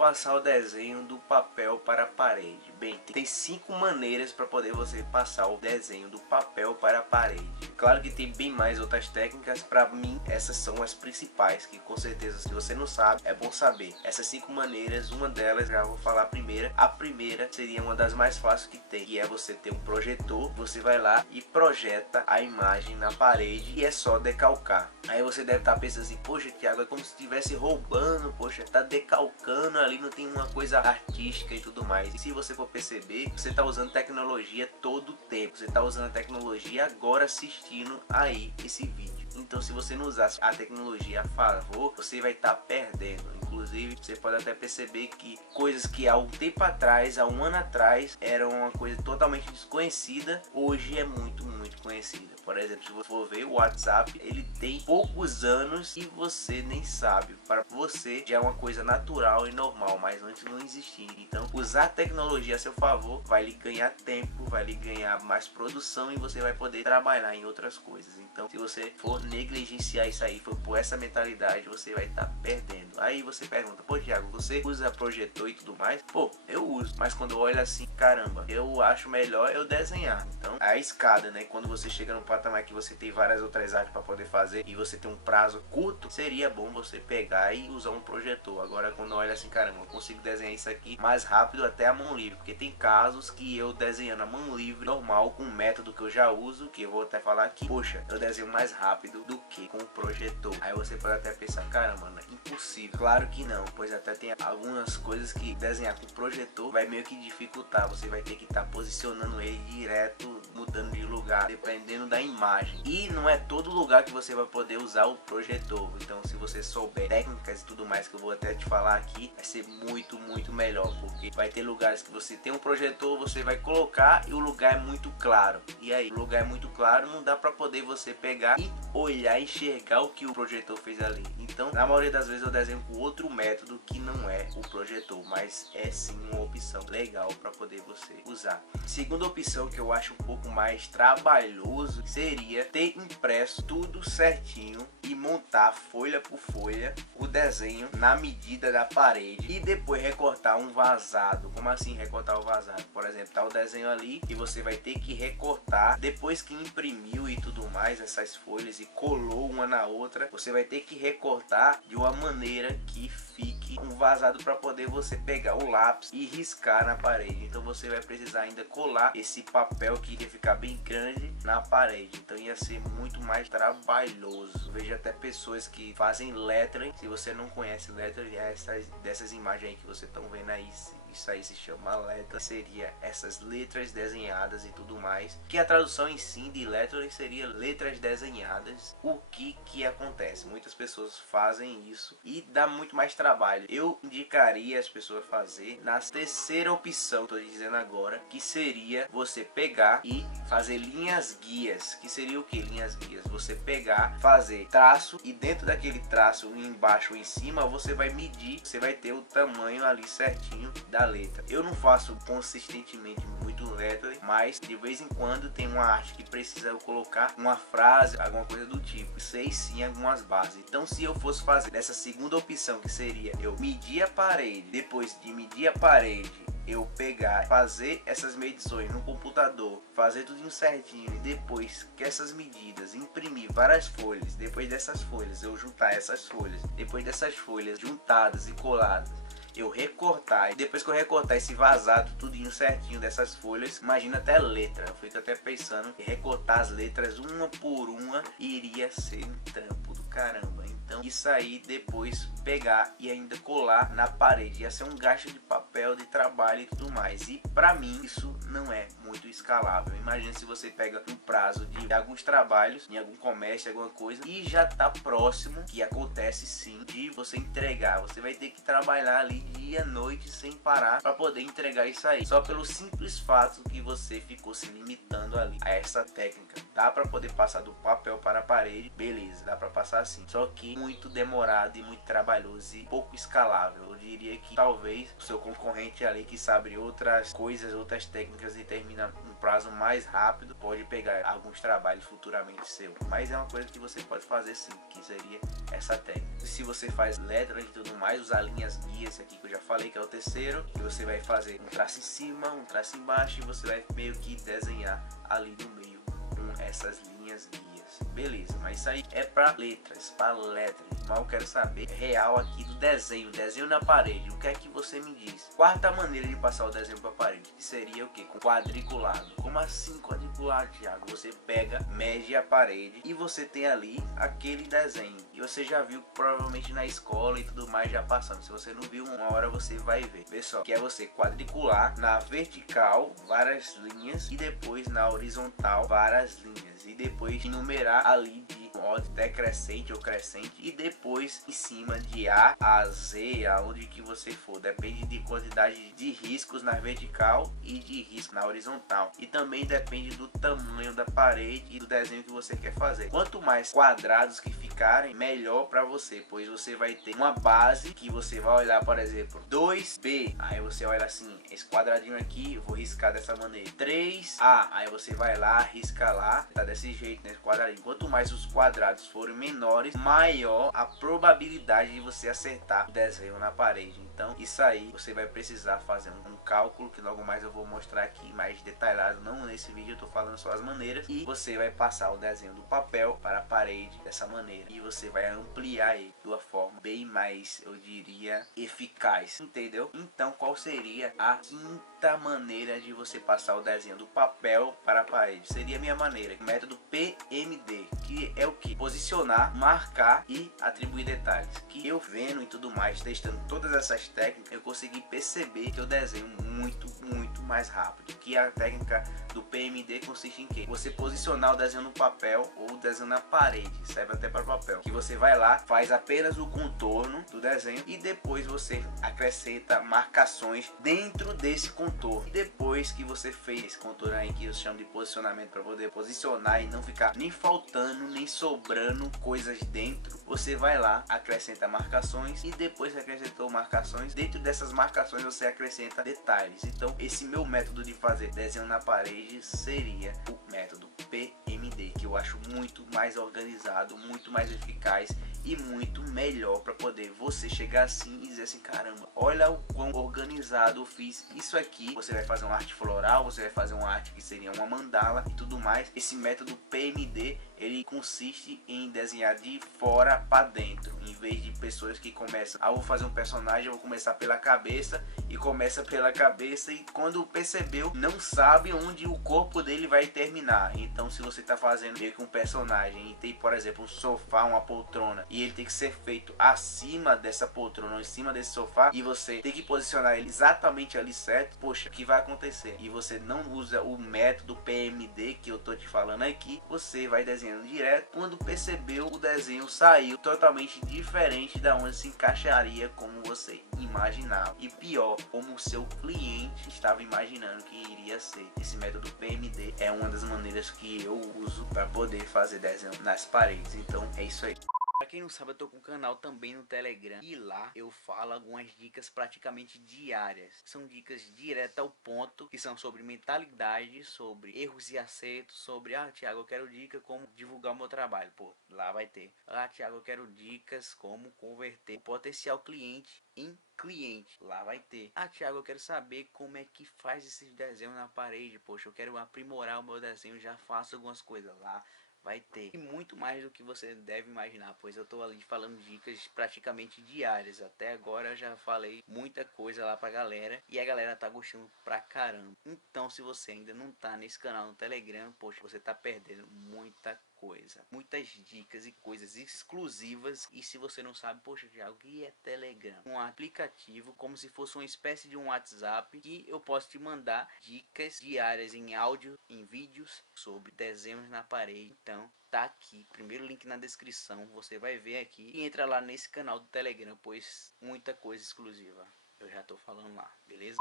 passar o desenho do papel para a parede? Bem, tem 5 maneiras para poder você passar o desenho do papel para a parede. Claro que tem bem mais outras técnicas, para mim essas são as principais, que com certeza se você não sabe, é bom saber. Essas 5 maneiras, uma delas já vou falar a primeira. A primeira seria uma das mais fáceis que tem, que é você ter um projetor, você vai lá e projeta a imagem na parede e é só decalcar. Aí você deve estar pensando assim, poxa Thiago, é como se estivesse roubando, poxa, tá decalcando ali, não tem uma coisa artística e tudo mais. E se você for perceber, você tá usando tecnologia todo o tempo, você tá usando a tecnologia agora assistindo aí esse vídeo. Então se você não usar a tecnologia a favor, você vai estar perdendo. Inclusive você pode até perceber que coisas que há um tempo atrás, há um ano atrás, eram uma coisa totalmente desconhecida, hoje é muito conhecida. Por exemplo, se você for ver o WhatsApp, ele tem poucos anos e você nem sabe. Para você já é uma coisa natural e normal, mas antes não existia. Então usar a tecnologia a seu favor vai lhe ganhar tempo, vai lhe ganhar mais produção e você vai poder trabalhar em outras coisas. Então se você for negligenciar isso aí, for por essa mentalidade, você vai estar perdendo. Aí você pergunta, pô Thiago, você usa projetor e tudo mais? Pô, eu uso, mas quando eu olho assim, caramba, eu acho melhor eu desenhar. Então a escada, né, quando você chega no patamar que você tem várias outras artes para poder fazer e você tem um prazo curto, seria bom você pegar e usar um projetor. Agora quando olha assim, caramba, eu consigo desenhar isso aqui mais rápido até a mão livre, porque tem casos que eu desenhando a mão livre normal com um método que eu já uso, que eu vou até falar aqui, poxa, eu desenho mais rápido do que com o projetor. Aí você pode até pensar, caramba, não é impossível. Claro que não, pois até tem algumas coisas que desenhar com projetor vai meio que dificultar. Você vai ter que estar posicionando ele direto, mudando de lugar, dependendo da imagem. E não é todo lugar que você vai poder usar o projetor. Então se você souber técnicas e tudo mais que eu vou até te falar aqui, vai ser muito melhor, porque vai ter lugares que você tem um projetor, você vai colocar e o lugar é muito claro. E aí, o lugar é muito claro, não dá para poder você pegar e olhar, enxergar o que o projetor fez ali. Então, na maioria das vezes eu desenho com outro método que não é o projetor, mas é sim uma opção legal para poder você usar. Segunda opção que eu acho um pouco mais trabalhoso seria ter impresso tudo certinho e montar folha por folha o desenho na medida da parede e depois recortar um vazado. Como assim recortar o vazado? Por exemplo, tá o desenho ali e você vai ter que recortar depois que imprimiu e tudo mais essas folhas e colou uma na outra, você vai ter que recortar de uma maneira que fique um vazado para poder você pegar o lápis e riscar na parede. Então você vai precisar ainda colar esse papel que ia ficar bem grande na parede, então ia ser muito mais trabalhoso. Vejo até pessoas que fazem lettering. Se você não conhece lettering, é dessas imagens aí que vocês estão vendo aí, isso aí se chama letra, seria essas letras desenhadas e tudo mais, que a tradução em si de lettering seria letras desenhadas. O que acontece? Muitas pessoas fazem isso e dá muito mais trabalho. Eu indicaria as pessoas fazer na terceira opção, estou dizendo agora, que seria você pegar e fazer linhas guias. Que seria o que? Linhas guias, você pegar, fazer traço e dentro daquele traço, embaixo ou em cima, você vai medir, você vai ter o tamanho ali certinho da letra. Eu não faço consistentemente muito lettering, mas de vez em quando tem uma arte que precisa eu colocar uma frase, alguma coisa do tipo. Sei sim algumas bases. Então se eu fosse fazer dessa segunda opção, que seria eu medir a parede, depois de medir a parede eu pegar, fazer essas medições no computador, fazer tudo certinho e depois que essas medidas, imprimir várias folhas, depois dessas folhas eu juntar essas folhas, depois dessas folhas juntadas e coladas eu recortar, e depois que eu recortar esse vazado tudinho certinho dessas folhas, imagina até letra. Eu fico até pensando que recortar as letras uma por uma iria ser um trampo do caramba. Então isso aí depois pegar e ainda colar na parede ia ser um gasto de papel, de trabalho e tudo mais, e pra mim isso não é muito escalável. Imagina se você pega um prazo de alguns trabalhos em algum comércio, alguma coisa, e já tá próximo, que acontece sim, de você entregar. Você vai ter que trabalhar ali dia e noite sem parar para poder entregar isso aí, só pelo simples fato que você ficou se limitando ali a essa técnica dá para poder passar do papel para a parede, beleza, dá para passar assim. Só que muito demorado e muito trabalhoso e pouco escalável. Eu diria que talvez o seu concorrente ali que sabe outras coisas, outras técnicas e termina um prazo mais rápido, pode pegar alguns trabalhos futuramente seu. Mas é uma coisa que você pode fazer sim, que seria essa técnica. Se você faz letras e tudo mais, usar linhas guias, esse aqui que eu já falei, que é o terceiro, que você vai fazer um traço em cima, um traço embaixo, e você vai meio que desenhar ali no meio com essas linhas guias. Beleza, mas isso aí é para letras, para letras. Mas eu quero saber real aqui do desenho, desenho na parede. O que é que você me diz? Quarta maneira de passar o desenho para a parede, que seria o que? Com quadriculado. Como assim quadriculado, Thiago? Você pega, mede a parede e você tem ali aquele desenho. E você já viu provavelmente na escola e tudo mais já passando. Se você não viu, uma hora você vai ver. Pessoal, que é você quadricular na vertical várias linhas e depois na horizontal várias linhas. E depois numerar ali de ordem decrescente ou crescente e depois em cima de A a Z, aonde que você for, depende de quantidade de riscos na vertical e de risco na horizontal, e também depende do tamanho da parede e do desenho que você quer fazer. Quanto mais quadrados que ficarem, melhor para você, pois você vai ter uma base que você vai olhar, por exemplo, 2B, aí você olha assim, esse quadradinho aqui eu vou riscar dessa maneira, 3A, aí você vai lá, risca lá, tá desse jeito, nesse quadradinho. Quanto mais os quadrados forem menores, maior a probabilidade de você acertar o desenho na parede. Então isso aí você vai precisar fazer um cálculo que logo mais eu vou mostrar aqui mais detalhado, não nesse vídeo, eu tô falando só as maneiras, e você vai passar o desenho do papel para a parede dessa maneira, e você vai ampliar ele de uma forma bem mais, eu diria, eficaz, entendeu? Então qual seria a quinta maneira de você passar o desenho do papel para a parede? Seria a minha maneira, o método PMD, que é o que? Posicionar, marcar e atribuir detalhes. Que eu vendo e tudo mais, testando todas essas técnicas, eu consegui perceber que eu desenho muito mais rápido. Que a técnica do PMD consiste em que? Você posicionar o desenho no papel ou o desenho na parede, serve até para papel. Que você vai lá, faz apenas o contorno do desenho e depois você acrescenta marcações dentro desse contorno. E depois que você fez esse contorno aí, que eu chamo de posicionamento, para poder posicionar e não ficar nem faltando nem sobrando coisas dentro, você vai lá, acrescenta marcações e depois que acrescentou marcações, dentro dessas marcações você acrescenta detalhes. Então esse meu método de fazer desenho na parede seria o método PMD, que eu acho muito mais organizado, muito mais eficaz e muito melhor para poder você chegar assim e dizer assim, caramba, olha o quão organizado eu fiz isso aqui. Você vai fazer uma arte floral, você vai fazer uma arte que seria uma mandala e tudo mais. Esse método PMD, ele consiste em desenhar de fora para dentro, em vez de pessoas que começam, vou fazer um personagem, eu vou começar pela cabeça, e começa pela cabeça e quando percebeu, não sabe onde o corpo dele vai terminar. Então se você está fazendo meio que um personagem e tem, por exemplo, um sofá, uma poltrona, e ele tem que ser feito acima dessa poltrona, em cima desse sofá, e você tem que posicionar ele exatamente ali certo, poxa, o que vai acontecer? E você não usa o método PMD que eu tô te falando aqui, você vai desenhando direto, quando percebeu, o desenho saiu totalmente diferente da onde se encaixaria como você imaginava, e pior, como o seu cliente estava imaginando que iria ser. Esse método PMD é uma das maneiras que eu uso para poder fazer desenho nas paredes. Então é isso aí. Pra quem não sabe, eu tô com um canal também no Telegram e lá eu falo algumas dicas praticamente diárias. São dicas direto ao ponto, que são sobre mentalidade, sobre erros e acertos, sobre, Thiago, eu quero dica como divulgar o meu trabalho. Pô, lá vai ter. Thiago, eu quero dicas como converter o potencial cliente em cliente. Lá vai ter. Thiago, eu quero saber como é que faz esses desenhos na parede. Poxa, eu quero aprimorar o meu desenho, já faço algumas coisas lá. Vai ter. E muito mais do que você deve imaginar, pois eu tô ali falando dicas praticamente diárias. Até agora eu já falei muita coisa lá pra galera e a galera tá gostando pra caramba. Então se você ainda não tá nesse canal no Telegram, poxa, você tá perdendo muita coisa, muitas dicas e coisas exclusivas. E se você não sabe, poxa, Thiago, o que é Telegram? Um aplicativo como se fosse uma espécie de um WhatsApp que eu posso te mandar dicas diárias em áudio, em vídeos sobre desenhos na parede. Então tá aqui, primeiro link na descrição, você vai ver aqui e entra lá nesse canal do Telegram, pois muita coisa exclusiva eu já tô falando lá, beleza?